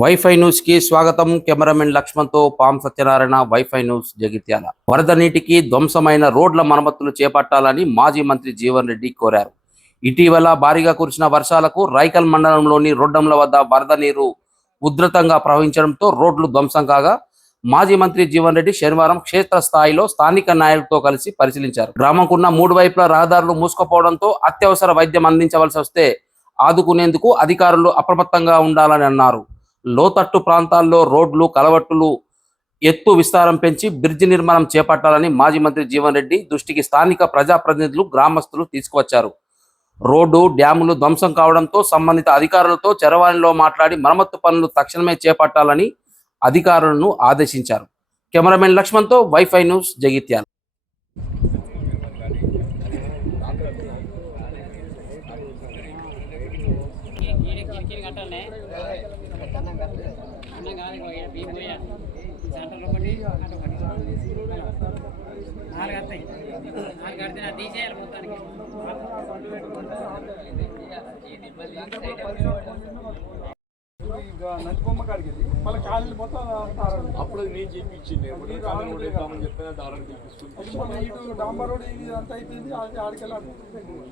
Wifi న్యూస్కి స్వాగతం. Cameraman లక్ష్మణ్తో పాం సత్యనారాయణ వైఫై న్యూస్ జగిత్యాల. వరద నీటికి ధ్వంసమైన రోడ్ల మరమ్మతులు చేపట్టాలని మాజీ మంత్రి జీవన్ రెడ్డి కోరారు. ఇటీవల భారీగా కురిసిన వర్షాలకు రైకల్ మండలంలోని రొడ్డంల వద్ద వరద నీరు ఉధృతంగా ప్రవహించడంతో రోడ్లు ధ్వంసం కాగా మాజీ మంత్రి జీవన్ రెడ్డి శనివారం క్షేత్ర స్థాయిలో స్థానిక నాయకులతో కలిసి పరిశీలించారు. గ్రామంకున్న మూడు వైపుల రహదారులు మూసుకుపోవడంతో అత్యవసర వైద్యం అందించవలసి వస్తే ఆదుకునేందుకు అధికారులు అప్రమత్తంగా ఉండాలని అన్నారు. లోతట్టు ప్రాంతాల్లో రోడ్లు కలవట్టులు ఎత్తు విస్తారం పెంచి బ్రిడ్జి నిర్మాణం చేపట్టాలని మాజీ మంత్రి జీవన్ రెడ్డి దృష్టికి స్థానిక ప్రజాప్రతినిధులు గ్రామస్తులు తీసుకువచ్చారు. రోడ్డు డ్యాములు ధ్వంసం కావడంతో సంబంధిత అధికారులతో చరవాణిలో మాట్లాడి మరమ్మత్తు పనులు తక్షణమే చేపట్టాలని అధికారులను ఆదేశించారు. కెమెరామెన్ లక్ష్మణ్తో వైఫై న్యూస్ జగిత్యాల. కిరికిరి కట్టాలనే అన్నం కాదు ఇగో ఈడ బియ్యం పోయా. సెంటర్లో పడి అటు పడి నాలుగు వస్తాయి. నాలుగు కడితే నా తీసేయాలి మొత్తానికి. ఇక నందిబొమ్మ కాడికి మళ్ళీ కాలనీ మొత్తం అప్పుడు నేను చెప్పించింది. ఎప్పుడు కాలం కూడా ఇద్దామని చెప్పిన దారాన్ని తీసుకుంటే మన ఇటు డాంబర్ రోడ్ ఇది అంతా అయిపోయింది. అది ఆడికెళ్ళి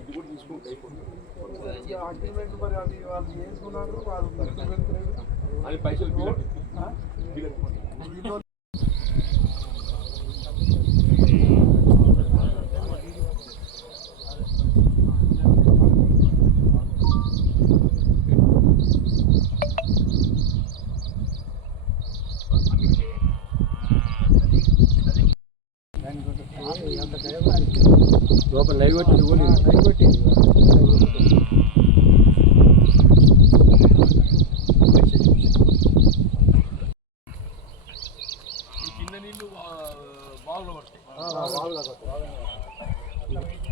ఇది కూడా తీసుకుంటే అయిపోతుంది. అగ్రిమెంట్ మరి అది వాళ్ళు చేసుకున్నారు. వాళ్ళు. అది పైసలు బిల్ ఆ? దీంట్లో లోపల లైవ్ కొట్టి ఈ కింద నీళ్ళు బావులో పడతాయి. దాసరి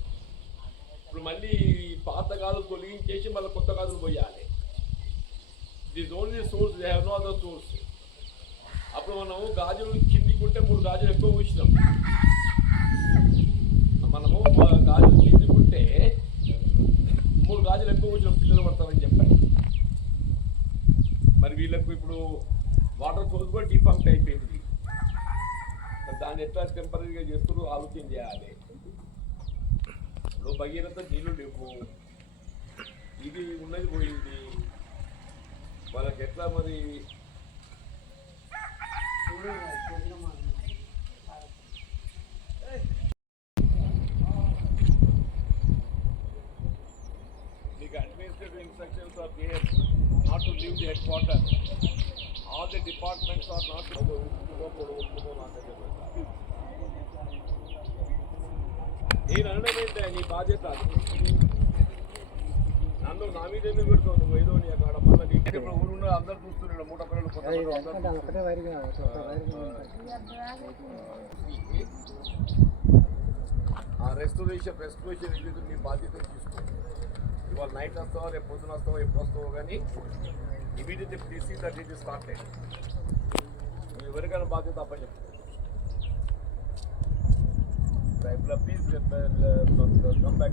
ఇప్పుడు మళ్ళీ పాత గాజులు తొలగించేసి మళ్ళీ కొత్త గాజులు పోయాలి. This only source they have no other source అప్పుడు మనము గాజులు కిందికి ఉంటే మూడు గాజులు ఎక్కువ ఉంచినాం మనము గాజులు కిందికి ఉంటే మూడు గాజులు ఎక్కువ ఉంచినాం పిల్లలు పడతామని చెప్పారు. మరి వీళ్ళకు ఇప్పుడు వాటర్ సోర్స్ కూడా డిఫంక్ట్ అయిపోయింది. దాన్ని ఎట్లా టెంపరీగా చేస్తున్నారు ఆలోచన చేయాలి. ఇప్పుడు భగీరథ నీళ్ళు లేవు ఇది ఉన్నది పోయింది వాళ్ళకి ఎట్లా మరి మీకు administrative instructions are there not to leave the head quarter all the departments are not to ఒప్పుకో నాకైతే నేను అనడం ఏంటి నీ బాధ్యత అది. నన్ను నా మీద ఎందుకు పెడతావు నువ్వు? ఏదో నీ అక్కడ మళ్ళీ నీ ఇప్పుడు ఊరున్న అందరు చూస్తున్నాడు మూట పిల్లలు కొత్త పిల్లలు అందరూ ఆ రెస్టోరేషన్ రెస్టోరేషన్ ఏదైతే నీ బాధ్యత తీసుకో. ఇవాళ నైట్ వస్తావా రేపు పొద్దున వస్తావా ఎప్పుడు వస్తావో కానీ immediately please see that it is started నువ్వు ఎవరికైనా బాధ్యత అప్పచెప్పు. Please uh, come back